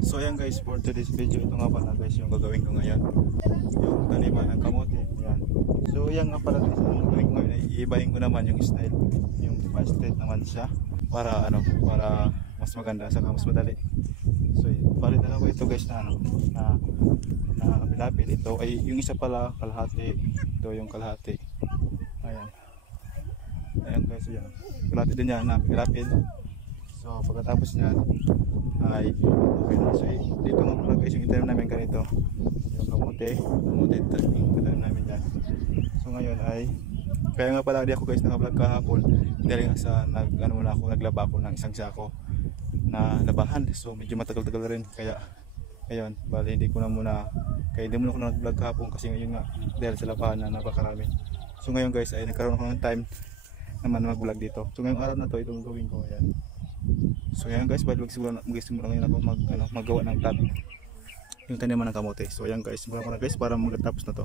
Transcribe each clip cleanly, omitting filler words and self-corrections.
So ayan guys, for today's video, ito nga pala guys yung gagawin ko ngayon, yung taniman ng kamote. Ayan. So ayan nga pala guys, yung gagawin ko ngayon ay iibahin ko naman yung style, yung pasted naman siya para para mas maganda saka mas madali. So bali na lang ko ito guys na na lapid. Ito ay yung isa pala kalahati, ito yung kalahati. Ayan. Ayan guys, ayan. Kalahati din yan na lapid. So pagkatapos niyan ay okay na. So dito nga pala guys yung itanim namin ganito, yung kamote itanim namin yan. So ngayon ay kaya nga pala di ako guys naka-vlog kahapon dahil sa naglaba ako ng isang sako na labahan. So medyo matagal-tagal rin kaya ngayon bali hindi mo ako nag-vlog kahapon kasi ngayon nga dahil sa labahan na napakarami. So ngayon guys ay nagkaroon ako ng time naman mag-vlog dito. So ngayong araw na to itong gawin ko. Ayan. So ayan guys, magsimula ngayon ako magawa ng top yung taniman ng kamote. So ayan guys, mula ko na guys para magtapos na to.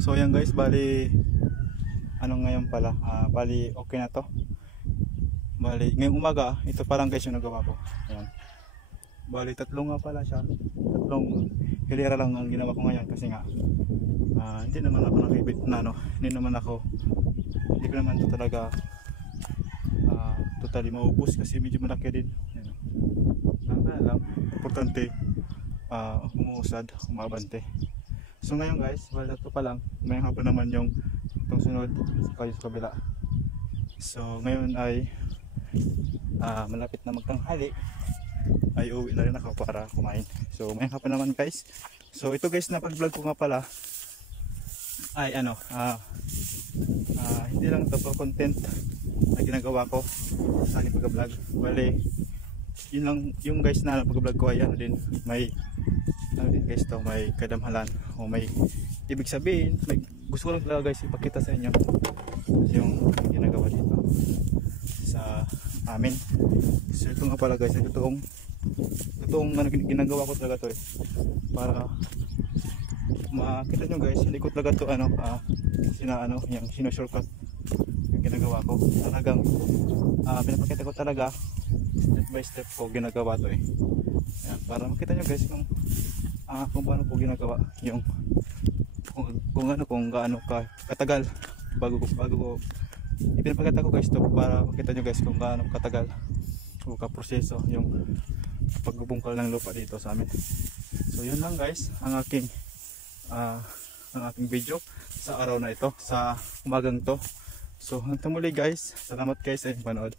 So yan guys, bali ano ngayon pala, bali okay na to. Bali ngayong umaga, ito parang guys yung nagawa ko. Ayan. Bali tatlong nga pala siya. Tatlong hilera lang ang ginawa ko ngayon kasi nga hindi naman ako nakibit na hindi ko naman to talaga totally maubos kasi medyo malaki din. Ayan. Lang, importante umuusad, umabante. So ngayon guys, wala to pa lang. Ngayong hapon naman yung itong sunod kayo sa kabila. So ngayon ay malapit na magtanghali, ay uwi na rin ako para kumain. So may hapon naman guys. So ito guys na pag-vlog ko nga pala ay hindi lang ito for content na ginagawa ko sa aking pag-vlog. Bale, yun lang yung guys na pag-vlog ko ay din may din guys to, may kadamhalan o may ibig sabihin. Gusto ko lang talaga guys ipakita sa inyo yung ginagawa dito sa amin. So ito nga pala guys, totoong ginagawa ko talaga to para makita nyo guys, hindi ko talaga to yung shortcut yung ginagawa ko. Talagang pinapakita ko talaga step by step ko ginagawa to Ayan, para makita nyo guys kung paano ko ginagawa yung kung gaano katagal bago ko ipinapakita ko guys to, para makita nyo guys kung gaano katagal o kaproseso yung pagbubungkal ng lupa dito sa amin. So yun lang guys ang aking video sa araw na ito, sa umagang to. So hanggang muli guys, salamat guys sa inyong panood.